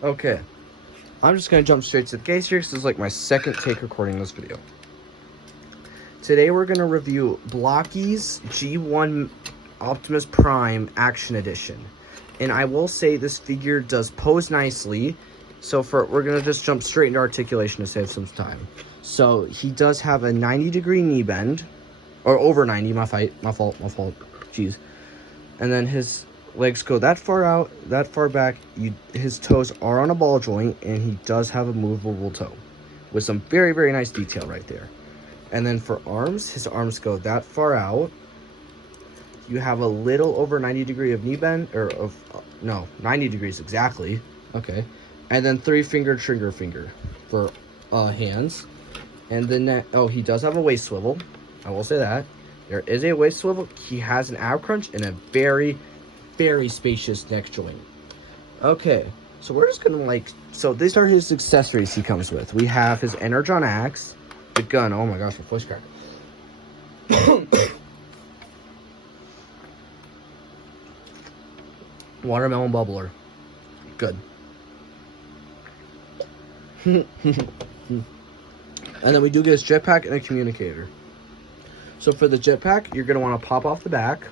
Okay, I'm just gonna jump straight to the case here because this is like my second take recording this video. Today we're gonna review Blockies G1 Optimus Prime Action Edition. And I will say this figure does pose nicely. So we're gonna just jump straight into articulation to save some time. So he does have a 90-degree knee bend, or over 90. My fault. Jeez. And then his legs go that far out, that far back. His toes are on a ball joint, and he does have a movable toe, with some very, very nice detail right there. And then for arms, his arms go that far out. You have a little over 90 degree of knee bend, or no, 90 degrees exactly. Okay. And then 3-finger trigger finger for hands. And then, he does have a waist swivel. I will say that. There is a waist swivel. He has an ab crunch and a very, very spacious neck joint. Okay. So we're just gonna so these are his accessories he comes with. We have his Energon axe, the gun. Oh my gosh, my voice cracked. Watermelon bubbler. Good. And then we do get his jetpack and a communicator. So for the jetpack, you're going to want to pop off the back.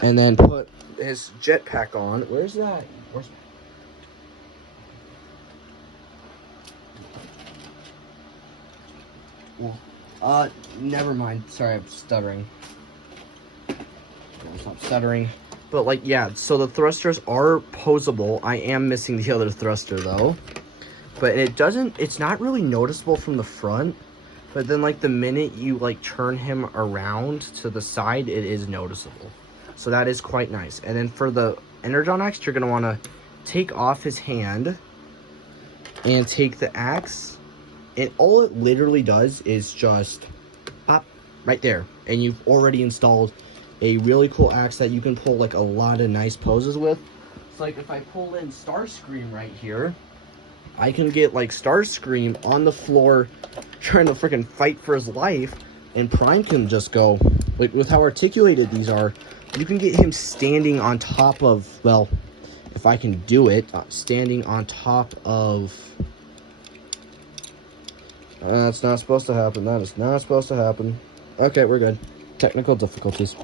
And then put his jetpack on. Where's that? Never mind. Sorry, I'm stuttering. Stop stuttering. But yeah, so the thrusters are posable. I am missing the other thruster though. But it's not really noticeable from the front. But then the minute you turn him around to the side, it is noticeable. So that is quite nice. And then for the Energon axe, you're going to want to take off his hand and take the axe. And all it literally does is just pop right there. And you've already installed a really cool axe that you can pull a lot of nice poses with. So if I pull in Starscream right here, I can get Starscream on the floor trying to freaking fight for his life, and Prime can just go, with how articulated these are, you can get him standing on top of, well, if I can do it, standing on top of, that's not supposed to happen, that is not supposed to happen. Okay, we're good. Technical difficulties.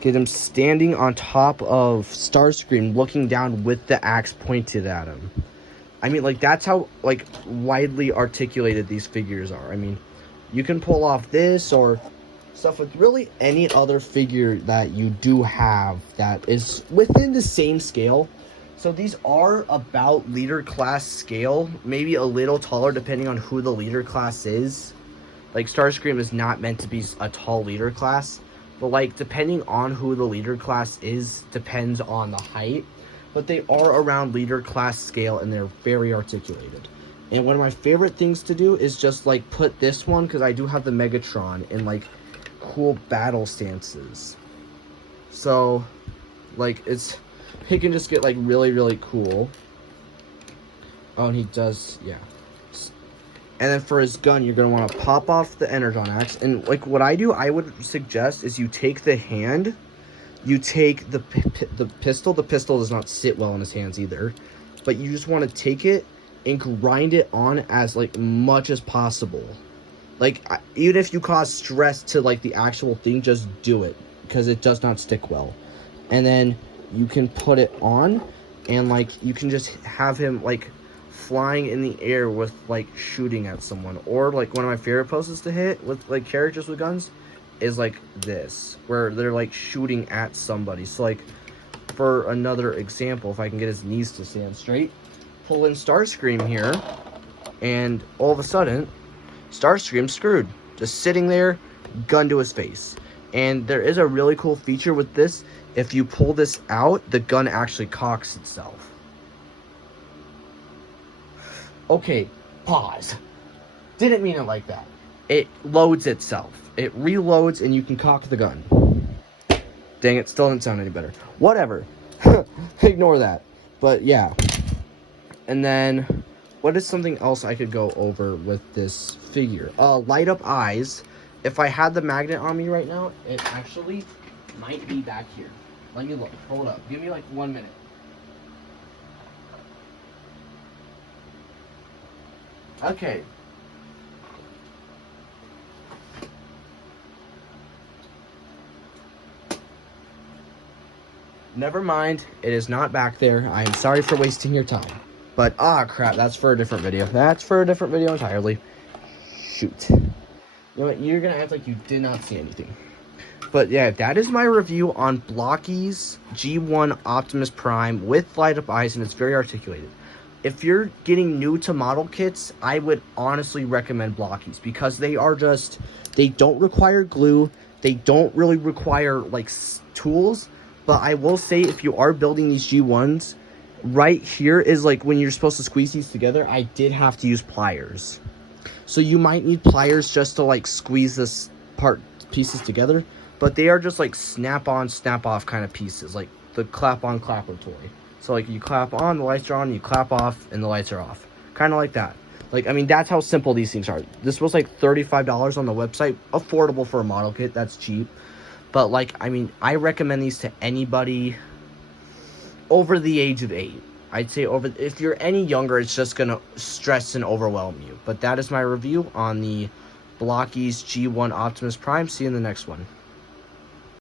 Get him standing on top of Starscream, looking down with the axe pointed at him. I mean, that's how, widely articulated these figures are. I mean, you can pull off this or stuff with really any other figure that you do have that is within the same scale. So these are about leader class scale, maybe a little taller depending on who the leader class is. Starscream is not meant to be a tall leader class, but depending on who the leader class is, depends on the height. But they are around leader class scale, and they're very articulated. And one of my favorite things to do is just put this one, because I do have the Megatron in cool battle stances. So he can just get really, really cool. Oh, and he does, yeah. And then for his gun, you're going to want to pop off the Energon axe. And what I do, I would suggest is you take the hand, you take the pistol. The pistol does not sit well in his hands either. But you just want to take it and grind it on as much as possible. Even if you cause stress to the actual thing, just do it, because it does not stick well. And then you can put it on, and you can just have him flying in the air with shooting at someone. Or one of my favorite poses to hit with characters with guns is this, where they're shooting at somebody. So for another example, if I can get his knees to stand straight, pull in Starscream here, and all of a sudden Starscream's screwed, just sitting there, gun to his face. And there is a really cool feature with this. If you pull this out, the gun actually cocks itself. Okay, pause. Didn't mean it like that. It loads itself. It reloads, and you can cock the gun. Dang it, still didn't sound any better. Whatever. Ignore that. But yeah. And then, what is something else I could go over with this figure? Light up eyes. If I had the magnet on me right now, it actually might be back here. Let me look. Hold up. Give me 1 minute. Okay. Never mind. It is not back there. I am sorry for wasting your time. But, crap. That's for a different video. That's for a different video entirely. Shoot. You know what? You're going to act like you did not see anything. But, yeah, that is my review on Blockies G1 Optimus Prime with light-up eyes, and it's very articulated. If you're getting new to model kits, I would honestly recommend Blockies because they are just, they don't require glue. They don't really require, like, tools. But I will say, if you are building these G1s, right here is, like, when you're supposed to squeeze these together, I did have to use pliers. So you might need pliers just to, like, squeeze this pieces together. But they are just, like, snap-on, snap-off kind of pieces. Like, the clap-on, clapper toy. So, like, you clap on, the lights are on, you clap off, and the lights are off. Kind of like that. Like, I mean, that's how simple these things are. This was, like, $35 on the website. Affordable for a model kit. That's cheap. But, like, I mean, I recommend these to anybody over the age of 8. I'd say if you're any younger, it's just going to stress and overwhelm you. But that is my review on the Blockies G1 Optimus Prime. See you in the next one.